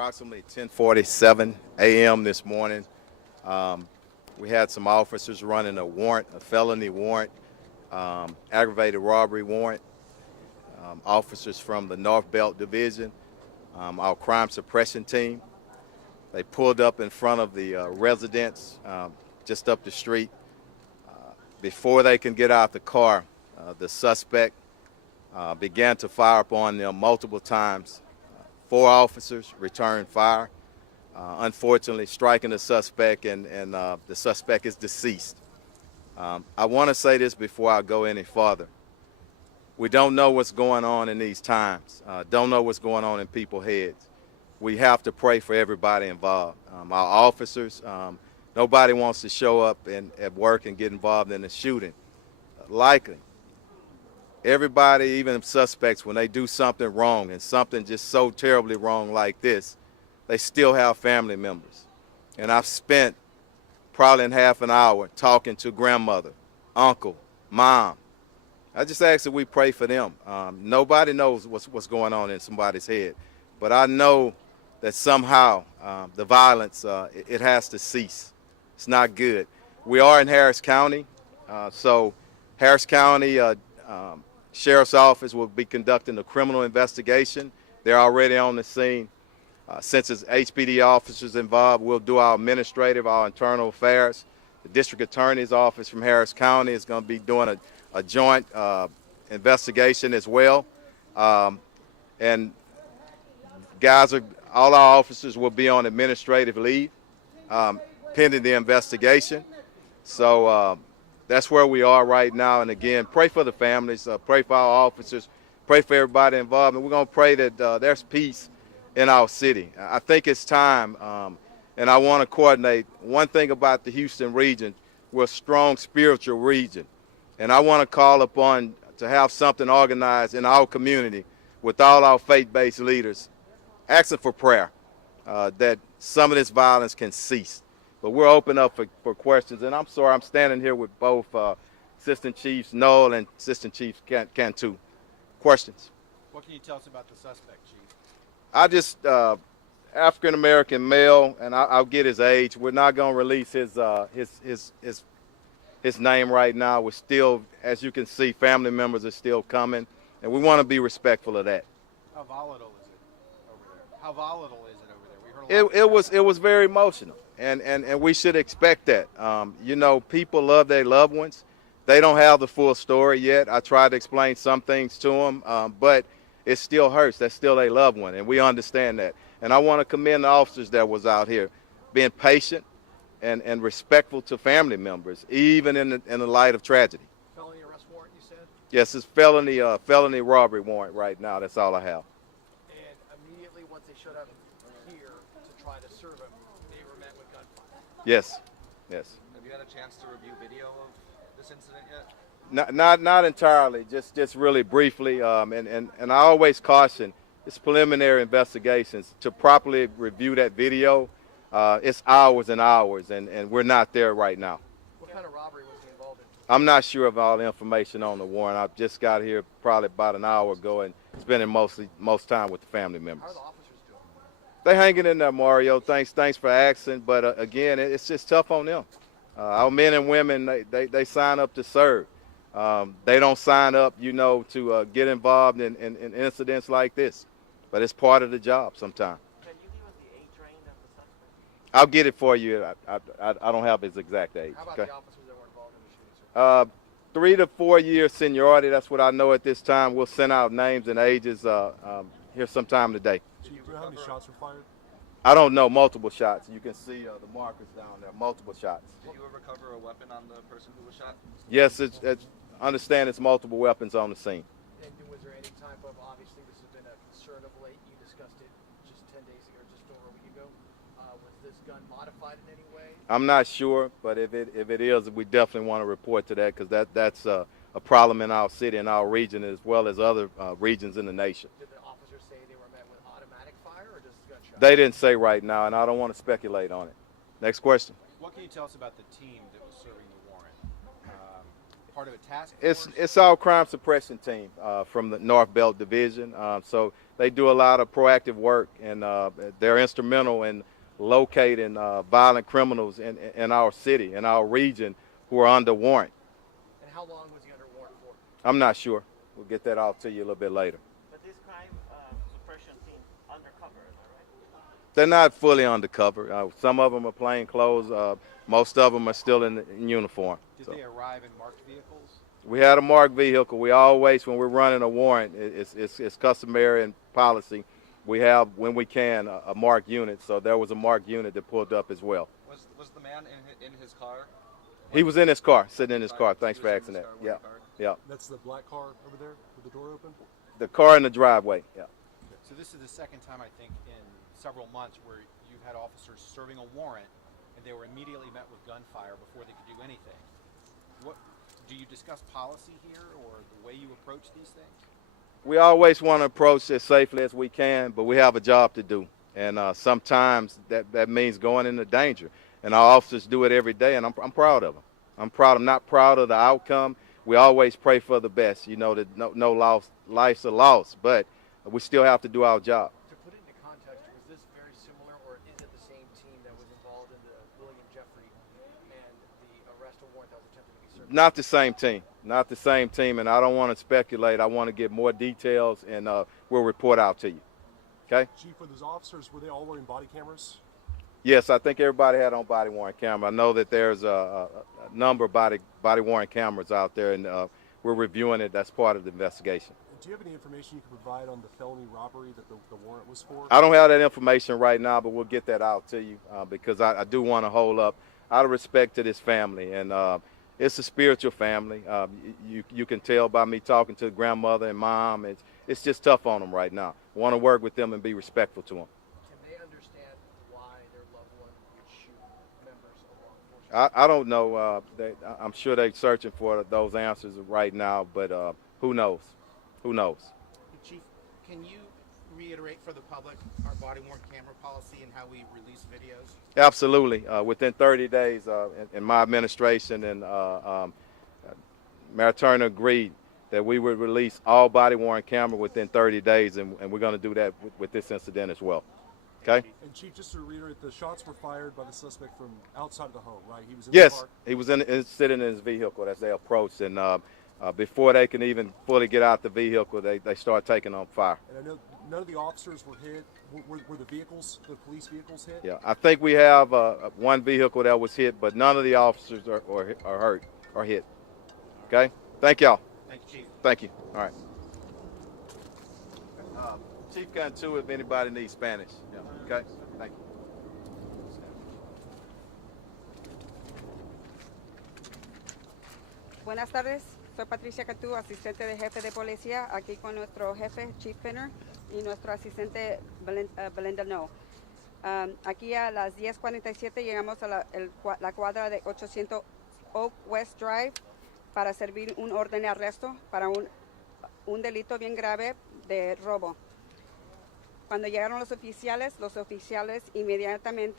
approximately 10:47 a.m. this morning. We had some officers running a warrant, a felony warrant, aggravated robbery warrant. Officers from the North Belt Division, our crime suppression team. They pulled up in front of the residence just up the street. Before they can get out the car, the suspect began to fire upon them multiple times. 4 officers returned fire, unfortunately striking the suspect, and the suspect is deceased. I want to say this before I go any further. We don't know what's going on in these times, don't know what's going on in people's heads. We have to pray for everybody involved. Our officers, nobody wants to show up at work and get involved in a shooting. Likely, everybody, even suspects, when they do something wrong and something just so terribly wrong like this, they still have family members. And I've spent probably in half an hour talking to grandmother, uncle, mom. I just ask that we pray for them. Nobody knows what's going on in somebody's head, but I know that somehow the violence, it has to cease. It's not good. We are in Harris County, so Harris County Sheriff's Office will be conducting a criminal investigation. They're already on the scene. Since it's HPD officers involved, we'll do our administrative, our internal affairs. The district attorney's office from Harris County is going to be doing a joint investigation as well. And guys, all our officers will be on administrative leave pending the investigation. So that's where we are right now. And again, pray for the families, pray for our officers, pray for everybody involved. And we're going to pray that there's peace in our city. I think it's time, and I want to coordinate. One thing about the Houston region, we're a strong spiritual region. And I want to call upon to have something organized in our community with all our faith-based leaders, asking for prayer that some of this violence can cease. But we're open up for questions. And I'm sorry, I'm standing here with both Assistant Chiefs Noel and Assistant Chief Cantu. Questions? What can you tell us about the suspect, Chief? I just, African-American male, and I'll get his age. We're not going to release his name right now. We're still, as you can see, family members are still coming, and we want to be respectful of that. How volatile is it over there? How volatile is it over there? We heard it was very emotional, and we should expect that. You know, people love their loved ones. They don't have the full story yet. I tried to explain some things to them, but it still hurts. That's still a loved one, and we understand that. And I want to commend the officers that was out here being patient and respectful to family members, even in the light of tragedy. Felony arrest warrant, you said? Yes, it's felony robbery warrant right now. That's all I have. And immediately once they showed up here to try to serve him, they were met with gunfire. Yes. Have you had a chance to review video of this incident yet? Not entirely, just really briefly. And I always caution, it's preliminary investigations. To properly review that video, it's hours and hours, and we're not there right now. What kind of robbery was he involved in? I'm not sure of all the information on the warrant. I just got here probably about an hour ago and spending most time with the family members. How are the officers doing? They hanging in there, Mario. Thanks for asking, but again, it's just tough on them. Our men and women, they sign up to serve. They don't sign up, to get involved in incidents like this, but it's part of the job sometimes. Can you give us the age range of the suspect? I'll get it for you. I don't have his exact age. How about Okay? the officers that were involved in the shooting, sir? 3 to 4 years seniority. That's what I know at this time. We'll send out names and ages here sometime today. Do you know how many shots were fired? I don't know. Multiple shots. You can see the markers down there. Multiple shots. Did you recover a weapon on the person who was shot? Yes, understand it's multiple weapons on the scene. And was there any type of, obviously this has been a concern of late, you discussed it just 10 days ago, just over a week ago. Was this gun modified in any way? I'm not sure, but if it is, we definitely want to report to that, because that's a problem in our city and our region, as well as other regions in the nation. Did the officers say they were met with automatic fire or just gunshot? They didn't say right now, and I don't want to speculate on it. Next question. What can you tell us about the team that was serving the warrant? Part of a task force? It's our crime suppression team from the North Belt Division. So they do a lot of proactive work, and they're instrumental in locating violent criminals in our city, in our region, who are under warrant. And how long was he under warrant for? I'm not sure. We'll get that off to you a little bit later. But this crime suppression team undercover, is that right? They're not fully undercover. Some of them are plain clothes. Most of them are still in uniform. Did So they arrive in marked vehicles? we had a marked vehicle. We always, when we're running a warrant, it's customary and policy. We have, when we can, a marked unit. So there was a marked unit that pulled up as well. Was the man in his car? He was in his car, sitting in his car. He Thanks was for in asking his that. car, Yeah, white car? yeah. That's the black car over there with the door open? The car in the driveway. Yeah. So this is the second time, I think, in several months where you've had officers serving a warrant and they were immediately met with gunfire before they could do anything. What do you discuss policy here or the way you approach these things? We always want to approach as safely as we can, but we have a job to do. And sometimes that means going into danger. And our officers do it every day, and I'm proud of them. I'm not proud of the outcome. We always pray for the best, you know, that no loss, life's a loss, but we still have to do our job. To put it into context, was this very similar, or is it the same team that was involved in the William Jeffrey and the arrest warrant that was attempted to be served? Not the same team. Not the same team, and I don't want to speculate. I want to get more details, and we'll report out to you. Okay? Chief, were those officers, were they all wearing body cameras? Yes, I think everybody had on body worn camera. I know that there's a number of body worn cameras out there, and we're reviewing it. That's part of the investigation. Do you have any information you can provide on the felony robbery that the warrant was for? I don't have that information right now, but we'll get that out to you because I do want to hold up out of respect to this family, and it's a spiritual family. You can tell by me talking to the grandmother and mom. It's just tough on them right now. I want to work with them and be respectful to them. Can they understand why their loved one would shoot members of law enforcement? I don't know. I'm sure they're searching for those answers right now, but who knows? Who knows? Chief, can you reiterate for the public our body-worn camera policy and how we release videos? Absolutely. Within 30 days, in my administration, and Mayor Turner agreed that we would release all body-worn camera within 30 days, and we're going to do that with this incident as well. Okay? And Chief, just to reiterate, the shots were fired by the suspect from outside of the home, right? He was in the Yes, car? he was sitting in his vehicle as they approached, and before they can even fully get out the vehicle, they start taking on fire. And I know none of the officers were hit. Were the vehicles, the police vehicles hit? Yeah, I think we have one vehicle that was hit, but none of the officers are hurt or hit. Okay? Thank y'all. Thank you, Chief. Thank you. All right. Chief Gun 2 if anybody needs Spanish. Yeah. Okay? Thank you. Buenas tardes, soy Patricia Catú, asistente de jefe de policía, aquí con nuestro jefe, Chief Finner, y nuestro asistente, Belinda No. Aquí a las 10:47 llegamos a la cuadra de 800 Oak West Drive para servir un orden de arresto para un delito bien grave de robo. Cuando llegaron los oficiales inmediatamente